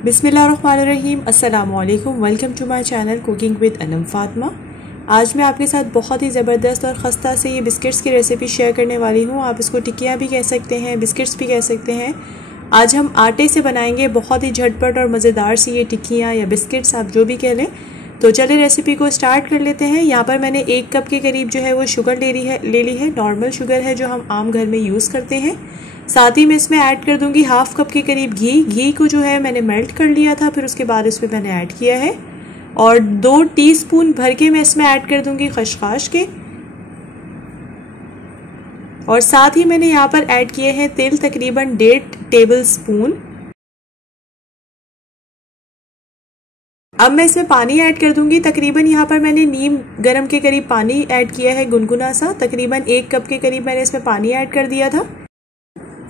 बिस्मिल्लाहिर्रहमानिर्रहीम। अस्सलाम वालेकुम। Welcome to my channel cooking with Anam Fatima. आज मैं आपके साथ बहुत ही ज़बरदस्त और ख़स्ता से ये बिस्किट्स की रेसिपी शेयर करने वाली हूँ। आप इसको टिक्कियाँ भी कह सकते हैं, बिस्किट्स भी कह सकते हैं। आज हम आटे से बनाएंगे बहुत ही झटपट और मज़ेदार सी ये टिक्कियाँ या बिस्किट्स, आप जो भी कह लें। तो चलिए रेसिपी को स्टार्ट कर लेते हैं। यहाँ पर मैंने 1 कप के करीब जो है वो शुगर ले ली है। नॉर्मल शुगर है जो हम आम घर में यूज़ करते हैं। साथ ही मैं इसमें ऐड कर दूंगी 1/2 कप के करीब घी को जो है मैंने मेल्ट कर लिया था, फिर उसके बाद इसमें मैंने ऐड किया है। और 2 टीस्पून भर के मैं इसमें ऐड कर दूंगी खसखस के। और साथ ही मैंने यहाँ पर ऐड किए हैं तेल, तकरीबन 1.5 टेबल स्पून। अब मैं इसमें पानी ऐड कर दूंगी। तकरीबन यहाँ पर मैंने नीम गरम के करीब पानी ऐड किया है, गुनगुना सा। तकरीबन 1 कप के करीब मैंने इसमें पानी ऐड कर दिया था।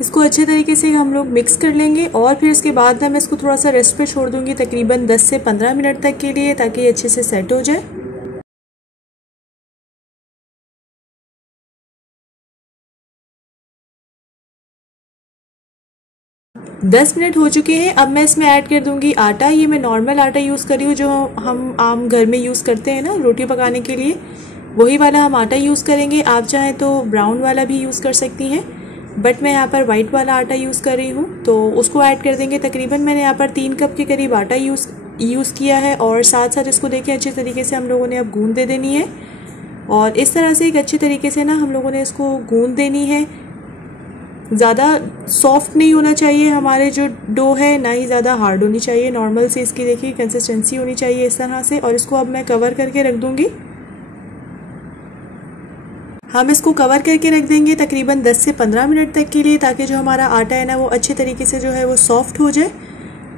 इसको अच्छे तरीके से हम लोग मिक्स कर लेंगे और फिर इसके बाद ना मैं इसको थोड़ा सा रेस्ट पे छोड़ दूंगी, तकरीबन 10 से 15 मिनट तक के लिए, ताकि अच्छे से सेट हो जाए। दस मिनट हो चुके हैं। अब मैं इसमें ऐड कर दूंगी आटा। ये मैं नॉर्मल आटा यूज़ कर रही हूँ जो हम आम घर में यूज़ करते हैं ना रोटी पकाने के लिए, वही वाला हम आटा यूज़ करेंगे। आप चाहें तो ब्राउन वाला भी यूज़ कर सकती हैं, बट मैं यहाँ पर वाइट वाला आटा यूज़ कर रही हूँ, तो उसको ऐड कर देंगे। तकरीबन मैंने यहाँ पर 3 कप के करीब आटा यूज़ किया है। और साथ साथ इसको देखिए अच्छे तरीके से हम लोगों ने अब गूंद दे देनी है। और इस तरह से एक अच्छे तरीके से ना हम लोगों ने इसको गूंद देनी है। ज़्यादा सॉफ्ट नहीं होना चाहिए हमारे जो डो है, ना ही ज़्यादा हार्ड होनी चाहिए। नॉर्मल से इसकी देखिए कंसिस्टेंसी होनी चाहिए इस तरह से। और इसको अब मैं कवर करके रख दूँगी। हम इसको कवर करके रख देंगे तकरीबन 10 से 15 मिनट तक के लिए, ताकि जो हमारा आटा है ना वो अच्छे तरीके से जो है वो सॉफ्ट हो जाए।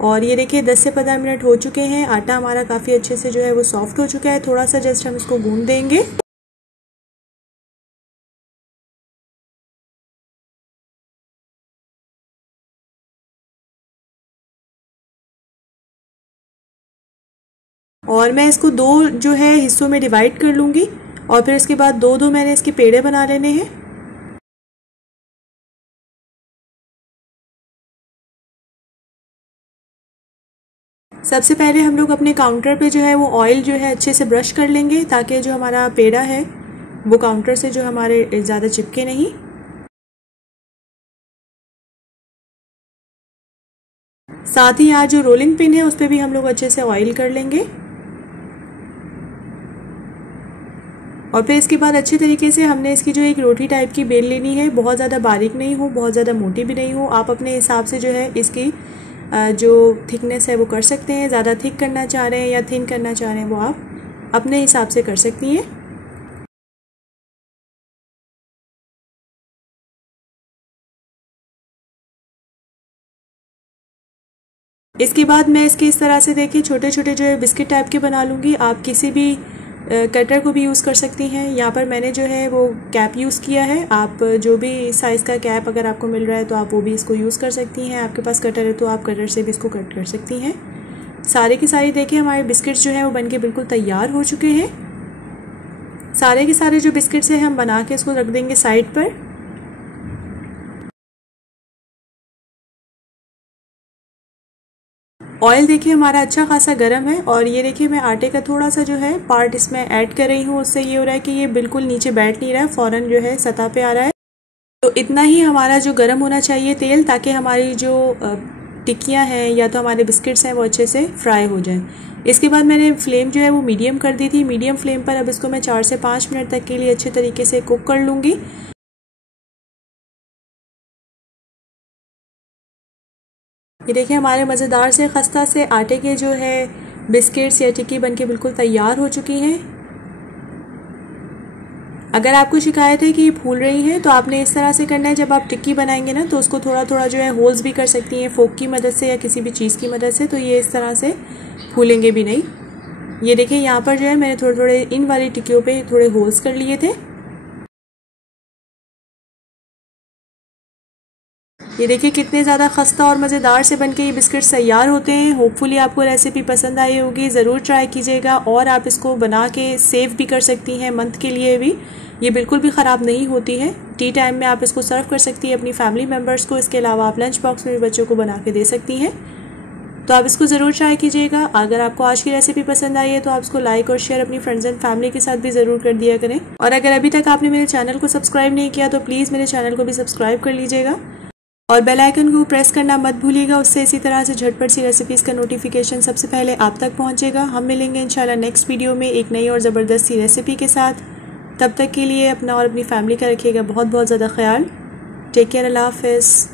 और ये देखिए 10 से 15 मिनट हो चुके हैं। आटा हमारा काफ़ी अच्छे से जो है वो सॉफ्ट हो चुका है। थोड़ा सा जस्ट हम इसको गूंद देंगे। और मैं इसको 2 जो है हिस्सों में डिवाइड कर लूँगी और फिर इसके बाद 2-2 मैंने इसके पेड़े बना लेने हैं। सबसे पहले हम लोग अपने काउंटर पे जो है वो ऑयल जो है अच्छे से ब्रश कर लेंगे, ताकि जो हमारा पेड़ा है वो काउंटर से जो हमारे ज़्यादा चिपके नहीं। साथ ही यहाँ जो रोलिंग पिन है उस पर भी हम लोग अच्छे से ऑयल कर लेंगे। और फिर इसके बाद अच्छे तरीके से हमने इसकी जो एक रोटी टाइप की बेल लेनी है। बहुत ज़्यादा बारीक नहीं हो, बहुत ज़्यादा मोटी भी नहीं हो। आप अपने हिसाब से जो है इसकी जो थिकनेस है वो कर सकते हैं। ज़्यादा थिक करना चाह रहे हैं या थिन करना चाह रहे हैं वो आप अपने हिसाब से कर सकती हैं। इसके बाद मैं इसके इस तरह से देखिए छोटे छोटे जो है बिस्किट टाइप के बना लूँगी। आप किसी भी कटर को भी यूज़ कर सकती हैं। यहाँ पर मैंने जो है वो कैप यूज़ किया है। आप जो भी साइज़ का कैप अगर आपको मिल रहा है तो आप वो भी इसको यूज़ कर सकती हैं। आपके पास कटर है तो आप कटर से भी इसको कट कर सकती हैं। सारे के सारे देखिए हमारे बिस्किट्स जो हैं वो बनके बिल्कुल तैयार हो चुके हैं। सारे के सारे जो बिस्किट्स हैं हम बना के इसको रख देंगे साइड पर। ऑयल देखिए हमारा अच्छा खासा गर्म है। और ये देखिए मैं आटे का थोड़ा सा जो है पार्ट इसमें ऐड कर रही हूँ। उससे ये हो रहा है कि ये बिल्कुल नीचे बैठ नहीं रहा है, फ़ौरन जो है सतह पे आ रहा है। तो इतना ही हमारा जो गर्म होना चाहिए तेल, ताकि हमारी जो टिक्कियाँ हैं या तो हमारे बिस्किट्स हैं वो अच्छे से फ्राई हो जाएं। इसके बाद मैंने फ्लेम जो है वो मीडियम कर दी थी। मीडियम फ्लेम पर अब इसको मैं 4 से 5 मिनट तक के लिए अच्छे तरीके से कुक कर लूँगी। ये देखिए हमारे मज़ेदार से खस्ता से आटे के जो है बिस्किट्स या टिक्की बनके बिल्कुल तैयार हो चुकी हैं। अगर आपको शिकायत है कि ये फूल रही है तो आपने इस तरह से करना है, जब आप टिक्की बनाएंगे ना तो उसको थोड़ा थोड़ा जो है होल्स भी कर सकती हैं फोक की मदद से या किसी भी चीज़ की मदद से, तो ये इस तरह से फूलेंगे भी नहीं। ये देखिए यहाँ पर जो है मैंने थोड़े थोड़े इन वाली टिक्कियों पे थोड़े होल्स कर लिए थे। ये देखिए कितने ज़्यादा खस्ता और मज़ेदार से बनके ये बिस्किट्स तैयार होते हैं। होपफुली आपको रेसिपी पसंद आई होगी, ज़रूर ट्राई कीजिएगा। और आप इसको बना के सेव भी कर सकती हैं मंथ के लिए भी। ये बिल्कुल भी ख़राब नहीं होती है। टी टाइम में आप इसको सर्व कर सकती हैं अपनी फैमिली मेम्बर्स को। इसके अलावा आप लंच बॉक्स में भी बच्चों को बना के दे सकती हैं। तो आप इसको ज़रूर ट्राई कीजिएगा। अगर आपको आज की रेसिपी पसंद आई है तो आप इसको लाइक और शेयर अपनी फ्रेंड्स एंड फैमिली के साथ भी ज़रूर कर दिया करें। और अगर अभी तक आपने मेरे चैनल को सब्सक्राइब नहीं किया तो प्लीज़ मेरे चैनल को भी सब्सक्राइब कर लीजिएगा और बेल आइकन को प्रेस करना मत भूलिएगा। उससे इसी तरह से झटपट सी रेसिपीज़ का नोटिफिकेशन सबसे पहले आप तक पहुँचेगा। हम मिलेंगे इंशाल्लाह नेक्स्ट वीडियो में एक नई और ज़बरदस्त सी रेसिपी के साथ। तब तक के लिए अपना और अपनी फैमिली का रखिएगा बहुत बहुत ज़्यादा ख्याल। टेक केयर, अल्लाह हाफ़िज़।